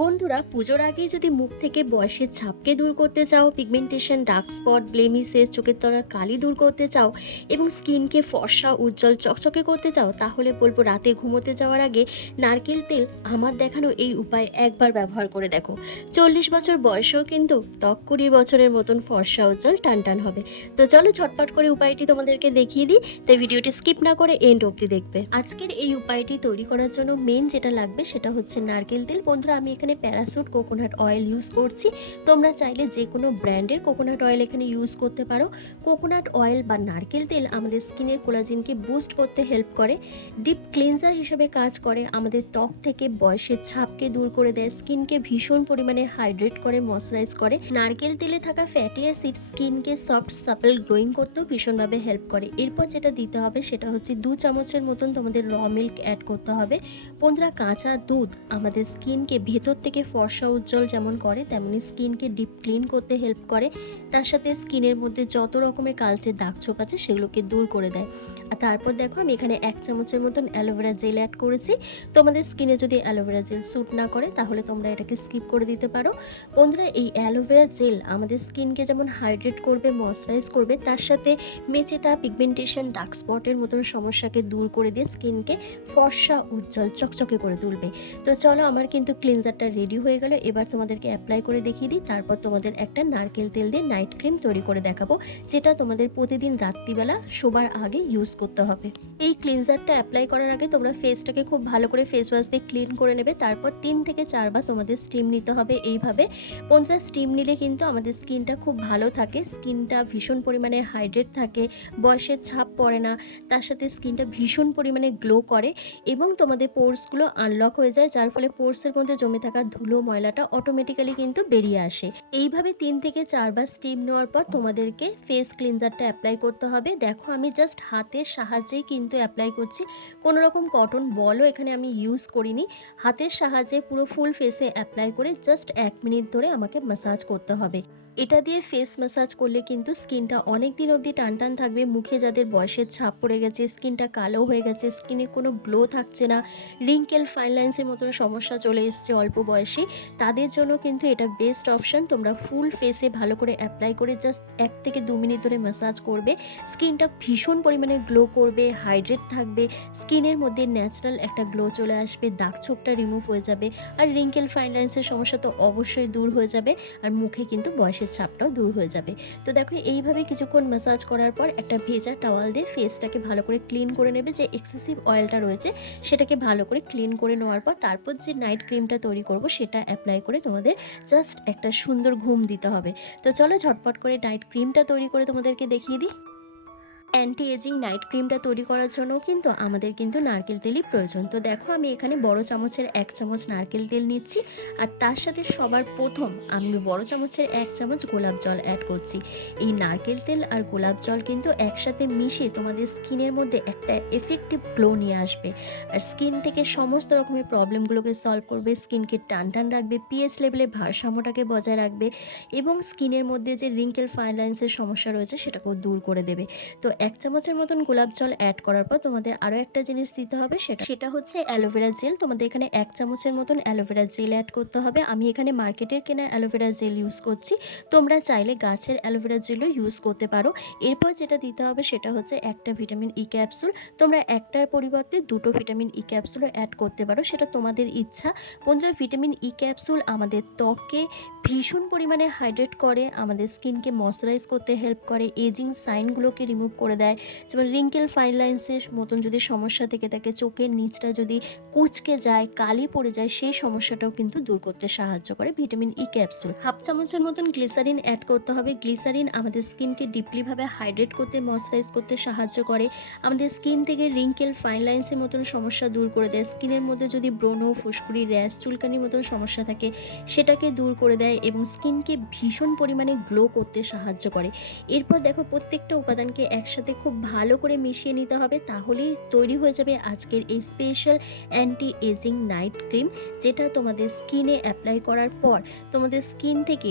বন্ধুরা, পুজোর আগেই যদি মুখ থেকে বয়সের ছাপকে দূর করতে চাও পিগমেন্টেশন ডার্ক স্পট ব্লেমিসেস চোখের তলার কালি দূর করতে চাও এবং স্কিনকে ফর্সা, উজ্জ্বল, চকচকে করতে চাও, তাহলে বলব রাতে ঘুমোতে যাওয়ার আগে নারকেল তেল আমার দেখানো এই উপায় একবার ব্যবহার করে দেখো। চল্লিশ বছর বয়সেও কিন্তু ত্বক কুড়ি বছরের মতন ফর্সা, উজ্জ্বল টান টান হবে। তো চলো ঝটপট করে উপায়টি তোমাদেরকে দেখিয়ে দিই, তাই ভিডিওটি স্কিপ না করে এন্ড অবধি দেখবে। আজকের এই উপায়টি তৈরি করার জন্য মেন যেটা লাগবে সেটা হচ্ছে নারকেল তেল। বন্ধুরা, আমি প্যারাসুট, কোকোনাট অয়েল ইউজ করছি। তোমরা চাইলে যে কোনো ব্র্যান্ডের কোকোনাট অয়েল এখানে ইউজ করতে পারো। কোকোনাট অয়েল বা নারকেল তেল আমাদের স্কিনের কোলাজিনকে বুস্ট করতে হেল্প করে। ডিপ ক্লিনজার হিসেবে কাজ করে। আমাদের ত্বক থেকে বয়সের ছাপকে দূর করে দেয়। স্কিনকে ভীষণ পরিমাণে হাইড্রেট করে ময়শ্চারাইজ করে। নারকেল তেলে থাকা ফ্যাটি অ্যাসিড স্কিনকে সফট সাপল গ্রোয়িং করতেও ভীষণভাবে হেল্প করে। এরপর যেটা দিতে হবে সেটা হচ্ছে দু চামচের মতন তোমাদের র মিল্ক অ্যাড করতে হবে। বন্ধুরা কাঁচা দুধ আমাদের স্কিনকে ভেতর থেকে ফর্সা উজ্জ্বল যেমন করে, তেমনি স্কিনকে ডিপ ক্লিন করতে হেল্প করে। তার সাথে স্কিনের মধ্যে যত রকমের কালচে দাগ ছোপ আছে, সেগুলোকে দূর করে দেয়। আর তারপর দেখো আমি এখানে এক চামচের মতন অ্যালোভেরা জেল অ্যাড করেছি। তোমাদের স্কিনে যদি অ্যালোভেরা জেল স্যুট না করে, তাহলে তোমরা এটাকে স্কিপ করে দিতে পারো। বন্ধুরা, এই অ্যালোভেরা জেল আমাদের স্কিনকে যেমন হাইড্রেট করবে ময়শ্চারাইজ করবে, তার সাথে মেচেতা পিগমেন্টেশন ডার্ক স্পটের মতন সমস্যাকে দূর করে দিয়ে স্কিনকে ফর্সা, উজ্জ্বল, চকচকে করে তুলবে। তো চলো, আমার কিন্তু ক্লিনজারটা রেডি হয়ে গেল। এবার তোমাদেরকে অ্যাপ্লাই করে দেখিয়ে দিই। তারপর তোমাদের একটা নারকেল তেল দিয়ে নাইট ক্রিম তৈরি করে দেখাবো, যেটা তোমাদের প্রতিদিন রাত্রিবেলা শোবার আগে ইউজ করতে হবে। এই ক্লিনজারটা অ্যাপ্লাই করার আগে তোমরা ফেসটাকে খুব ভালো করে ফেস ওয়াশ দিয়ে ক্লিন করে নেবে। তারপর তিন থেকে চারবার তোমাদের স্টিম নিতে হবে এইভাবে। বন্ধুরা স্টিম নিলে কিন্তু আমাদের স্কিনটা খুব ভালো থাকে। স্কিনটা ভীষণ পরিমাণে হাইড্রেট থাকে, বয়সের ছাপ পড়ে না, তার সাথে স্কিনটা ভীষণ পরিমাণে গ্লো করে এবং তোমাদের পোর্সগুলো আনলক হয়ে যায়, যার ফলে পোর্সের মধ্যে জমে থাকা ধুলো, ময়লাটা অটোমেটিক্যালি কিন্তু বেরিয়ে আসে। এইভাবে তিন থেকে চারবার স্টিম নেওয়ার পর তোমাদেরকে ফেস ক্লিনজারটা অ্যাপ্লাই করতে হবে। দেখো আমি জাস্ট হাতের সাহায্যেই কিন্তু অ্যাপ্লাই করছি। কোনো রকম কটন বলও এখানে আমি ইউজ করিনি। হাতের সাহায্যে পুরো ফুল ফেসে অ্যাপ্লাই করে জাস্ট এক মিনিট ধরে আমাকে ম্যাসাজ করতে হবে। এটা দিয়ে ফেস ম্যাসাজ করলে কিন্তু স্কিনটা অনেক দিন অবধি টান টান থাকবে। মুখে যাদের বয়সের ছাপ পড়ে গেছে স্কিনটা কালো হয়ে গেছে স্কিনে কোনো গ্লো থাকছে না রিঙ্কেল ফাইন লাইন্সের মতন সমস্যা চলে এসছে অল্প বয়সে, তাদের জন্য কিন্তু এটা বেস্ট অপশান তোমরা ফুল ফেসে ভালো করে অ্যাপ্লাই করে জাস্ট এক থেকে দু মিনিট ধরে ম্যাসাজ করবে। স্কিনটা ভীষণ পরিমাণে গ্লো করবে হাইড্রেট থাকবে স্কিনের মধ্যে ন্যাচারাল একটা গ্লো চলে আসবে, দাগ ছোপটা রিমুভ হয়ে যাবে। আর রিঙ্কেল ফাইন লাইন্সের সমস্যা তো অবশ্যই দূর হয়ে যাবে। আর মুখে কিন্তু বয়সের ছাপটাও দূর হয়ে যাবে। তো দেখো, এইভাবে কিছুক্ষণ ম্যাসাজ করার পর একটা ভেজা টাওয়াল দিয়ে ফেসটাকে ভালো করে ক্লিন করে নেবে। যে এক্সেসিভ অয়েলটা রয়েছে, সেটাকে ভালো করে ক্লিন করে নেওয়ার পর তারপর যে নাইট ক্রিমটা তৈরি করব, সেটা অ্যাপ্লাই করে তোমাদের জাস্ট একটা সুন্দর ঘুম দিতে হবে। তো চলো ঝটপট করে নাইট ক্রিমটা তৈরি করে তোমাদেরকে দেখিয়ে দিই। অ্যান্টি এজিং নাইট ক্রিমটা তৈরি করার জন্য কিন্তু আমাদের কিন্তু নারকেল তেলই প্রয়োজন। তো দেখো, আমি এখানে বড় চামচের এক চামচ নারকেল তেল নিচ্ছি, আর তার সাথে সবার প্রথম আমি বড় চামচের এক চামচ গোলাপ জল অ্যাড করছি। এই নারকেল তেল আর গোলাপ জল কিন্তু একসাথে মিশিয়ে তোমাদের স্কিনের মধ্যে একটা এফেক্টিভ গ্লো নিয়ে আসবে। আর স্কিন থেকে সমস্ত রকমের প্রবলেমগুলোকে সলভ করবে, স্কিনকে টান টান রাখবে পিএইচ লেভেলে ভারসাম্যটাকে বজায় রাখবে, এবং স্কিনের মধ্যে যে রিঙ্কেল ফাইন লাইন্সের সমস্যা রয়েছে, সেটাকেও দূর করে দেবে। তো এক চামচের মতন গোলাপ জল অ্যাড করার পর তোমাদের আরও একটা জিনিস দিতে হবে, সেটা সেটা হচ্ছে অ্যালোভেরা জেল তোমাদের এখানে এক চামচের মতন অ্যালোভেরা জেল অ্যাড করতে হবে। আমি এখানে মার্কেটের কেনা অ্যালোভেরা জেল ইউজ করছি। তোমরা চাইলে গাছের অ্যালোভেরা জেলও ইউজ করতে পারো। এরপর যেটা দিতে হবে সেটা হচ্ছে একটা ভিটামিন ই ক্যাপসুল তোমরা একটার পরিবর্তে দুটো ভিটামিন ই ক্যাপসুলও অ্যাড করতে পারো, সেটা তোমাদের ইচ্ছা। বন্ধুরা ভিটামিন ই ক্যাপসুল আমাদের ত্বককে ভীষণ পরিমাণে হাইড্রেট করে, আমাদের স্কিনকে ময়শ্চারাইজ করতে হেল্প করে এজিং সাইনগুলোকে রিমুভ করে দেয়। যেমন রিঙ্কেল ফাইন লাইন্সের মতন যদি সমস্যা থেকে থাকে চোখের নিচটা যদি কুচকে যায়, কালি পড়ে যায়, সেই সমস্যাটাও কিন্তু দূর করতে সাহায্য করে ভিটামিন ই ক্যাপসুল হাফ চামচের মতন গ্লিসারিন অ্যাড করতে হবে। গ্লিসারিন আমাদের স্কিনকে ডিপলিভাবে হাইড্রেট করতে ময়শ্চারাইজ করতে সাহায্য করে। আমাদের স্কিন থেকে রিঙ্কেল ফাইন লাইন্সের মতন সমস্যা দূর করে দেয়। স্কিনের মধ্যে যদি ব্রণ, ফুসকুড়ি, র্যাশ, চুলকানির মতন সমস্যা থাকে, সেটাকে দূর করে দেয় এবং স্কিনকে ভীষণ পরিমাণে গ্লো করতে সাহায্য করে। এরপর দেখো প্রত্যেকটা উপাদানকে একসাথে সাথে খুব ভালো করে মিশিয়ে নিতে হবে, তাহলেই তৈরি হয়ে যাবে আজকের এই special anti ageing night cream যেটা তোমাদের স্কিনে অ্যাপ্লাই করার পর তোমাদের স্কিন থেকে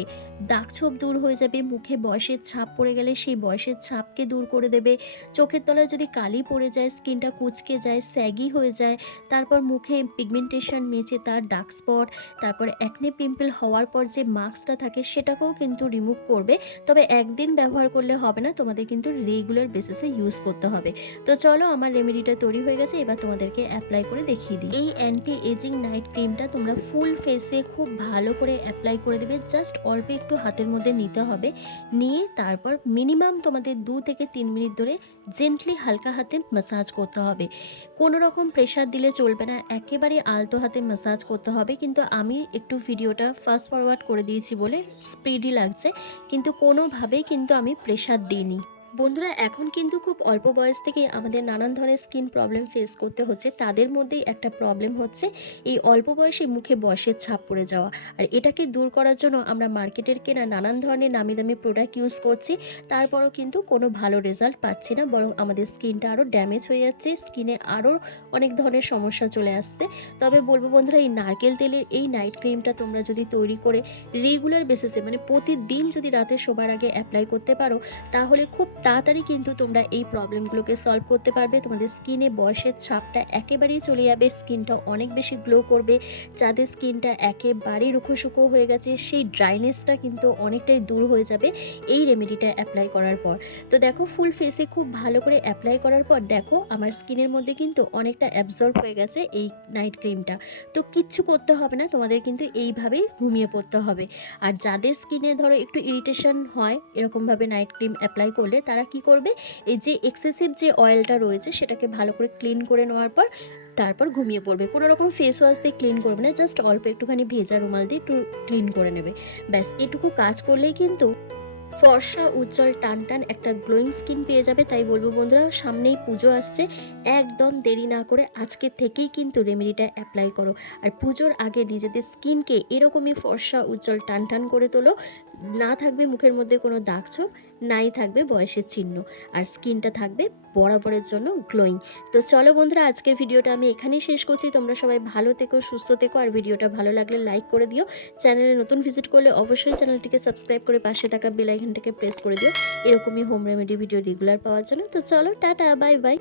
দাগছোপ দূর হয়ে যাবে, মুখে বয়সের ছাপ পড়ে গেলে সেই বয়সের ছাপকে দূর করে দেবে। চোখের তলায় যদি কালি পড়ে যায় স্কিনটা কুচকে যায় স্যাগি হয়ে যায়, তারপর মুখে পিগমেন্টেশন মেচে তার ডার্ক স্পট তারপর একনে পিম্পল হওয়ার পর যে মাস্কটা থাকে সেটাকেও কিন্তু রিমুভ করবে। তবে একদিন ব্যবহার করলে হবে না, তোমাদের কিন্তু রেগুলার বেসিসে ইউজ করতে হবে। তো চলো আমার রেমেডিটা তৈরি হয়ে গেছে, এবার তোমাদেরকে অ্যাপ্লাই করে দেখিয়ে দিই। এই অ্যান্টি এজিং নাইট ক্রিমটা তোমরা ফুল ফেসে খুব ভালো করে অ্যাপ্লাই করে দেবে জাস্ট অল্প একটু হাতের মধ্যে নিতে হবে। নিয়ে তারপর মিনিমাম তোমাদের দু থেকে তিন মিনিট ধরে জেন্টলি হালকা হাতে ম্যাসাজ করতে হবে। কোনো রকম প্রেশার দিলে চলবে না, একেবারে আলতো হাতে মাসাজ করতে হবে, কিন্তু আমি একটু ভিডিওটা ফাস্ট ফরওয়ার্ড করে দিয়েছি বলে স্পিডি লাগছে, কিন্তু কোনোভাবেই কিন্তু আমি প্রেশার দিইনি। বন্ধুরা, এখন কিন্তু খুব অল্প বয়স থেকে আমাদের নানান ধরনের স্কিন প্রবলেম ফেস করতে হচ্ছে। তাদের মধ্যেই একটা প্রবলেম হচ্ছে এই অল্প বয়সে মুখে বয়সের ছাপ পড়ে যাওয়া। আর এটাকে দূর করার জন্য আমরা মার্কেটের কেনা নানান ধরনের নামি দামি প্রোডাক্ট ইউজ করছি, তারপরও কিন্তু কোনো ভালো রেজাল্ট পাচ্ছি না, বরং আমাদের স্কিনটা আরও ড্যামেজ হয়ে যাচ্ছে স্কিনে আরও অনেক ধরনের সমস্যা চলে আসছে। তবে বলব বন্ধুরা, এই নারকেল তেলের এই নাইট ক্রিমটা তোমরা যদি তৈরি করে রেগুলার বেসিসে মানে প্রতিদিন যদি রাতে শোবার আগে অ্যাপ্লাই করতে পারো, তাহলে খুব তাড়াতাড়ি কিন্তু তোমরা এই প্রবলেমগুলোকে সলভ করতে পারবে। তোমাদের স্কিনে বয়সের ছাপটা একেবারেই চলে যাবে। স্কিনটা অনেক বেশি গ্লো করবে। যাদের স্কিনটা একেবারেই রুখো শুকো হয়ে গেছে, সেই ড্রাইনেসটা কিন্তু অনেকটাই দূর হয়ে যাবে এই রেমেডিটা অ্যাপ্লাই করার পর। তো দেখো ফুল ফেসে খুব ভালো করে অ্যাপ্লাই করার পর দেখো, আমার স্কিনের মধ্যে কিন্তু অনেকটা অ্যাবজর্ব হয়ে গেছে এই নাইট ক্রিমটা তো কিচ্ছু করতে হবে না, তোমাদের কিন্তু এইভাবেই ঘুমিয়ে পড়তে হবে। আর যাদের স্কিনে ধরো একটু ইরিটেশন হয়, এরকমভাবে নাইট ক্রিম অ্যাপ্লাই করলে তারা কি করবে? এই যে এক্সেসিভ যে অয়েলটা রয়েছে, সেটাকে ভালো করে ক্লিন করে নেওয়ার পর তারপর ঘুমিয়ে পড়বে। কোনো রকম ফেস ওয়াশ দিয়ে ক্লিন করবে না জাস্ট অল্প একটুখানি ভেজা রুমাল দিয়ে একটু ক্লিন করে নেবে। ব্যাস, এটুকু কাজ করলেই কিন্তু ফর্সা, উজ্জ্বল টান টান একটা গ্লোয়িং স্কিন পেয়ে যাবে। তাই বলব বন্ধুরা, সামনেই পুজো আসছে। একদম দেরি না করে আজকে থেকেই কিন্তু রেমেডিটা অ্যাপ্লাই করো। আর পুজোর আগে নিজেদের স্কিনকে এরকমই ফর্সা, উজ্জ্বল টান টান করে তোলো। না থাকবে মুখের মধ্যে কোনো দাগ ছোপ। নাই থাকবে বয়সের চিহ্ন আর স্কিনটা থাকবে বরাবরের জন্য গ্লোয়িং। তো চলো বন্ধুরা, আজকের ভিডিওটা আমি এখানেই শেষ করছি। তোমরা সবাই ভালো থেকো, সুস্থ থেকো আর ভিডিওটা ভালো লাগলে লাইক করে দিও। চ্যানেলে নতুন ভিজিট করলে অবশ্যই চ্যানেলটিকে সাবস্ক্রাইব করে পাশে থাকা বেলাইকানটাকে প্রেস করে দিও। এরকমই হোম রেমেডি ভিডিও রেগুলার পাওয়ার জন্য। তো চলো, টাটা, বাই বাই।